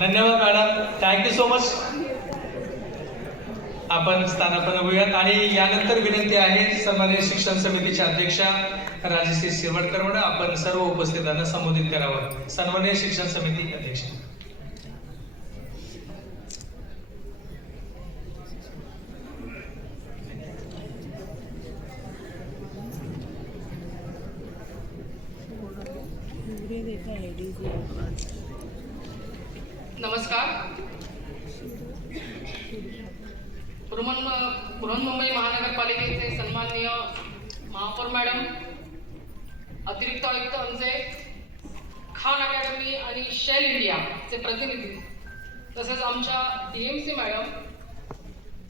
धन्यवाद madam, thank you so much. आपण स्थानापन्न होऊयात आणि यानंतर विनंती आहे सन्माननीय शिक्षण समितीच्या अध्यक्षा राजश्री शिरवडकर मॅडम, आपण सर्व उपस्थितांना संबोधित करावं. सन्माननीय शिक्षण समिती अध्यक्ष. नमस्कार. बृहन्मुंबई महानगरपालिकेचे सन्माननीय महापौर मॅडम, अतिरिक्त आयुक्त आमचे, खान अकॅडमी आणि शेल इंडियाचे प्रतिनिधी, तसेच आमच्या DMC मॅडम,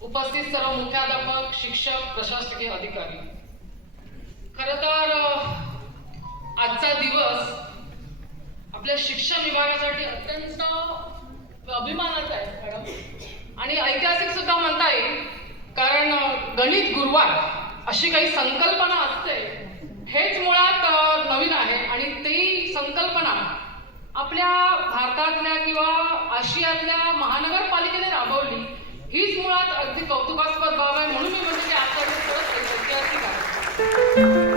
उपस्थित सर्व मुख्याध्यापक, शिक्षक, प्रशासकीय अधिकारी. खरं तर आजचा दिवस आपल्या शिक्षण विभागासाठी अत्यंत अभिमानाचा आहे मॅडम, आणि ऐतिहासिक सुद्धा म्हणता येईल. कारण गणित गुरुवार अशी काही संकल्पना असते, हेच मुळात नवीन आहे. आणि ती संकल्पना आपल्या भारतातल्या किंवा आशियातल्या महानगरपालिकेने राबवली, हीच मुळात अगदी कौतुकास्पद बाब आहे. म्हणून मी म्हणते की आजचा दिवस खरंच ऐतिहासिक आहे.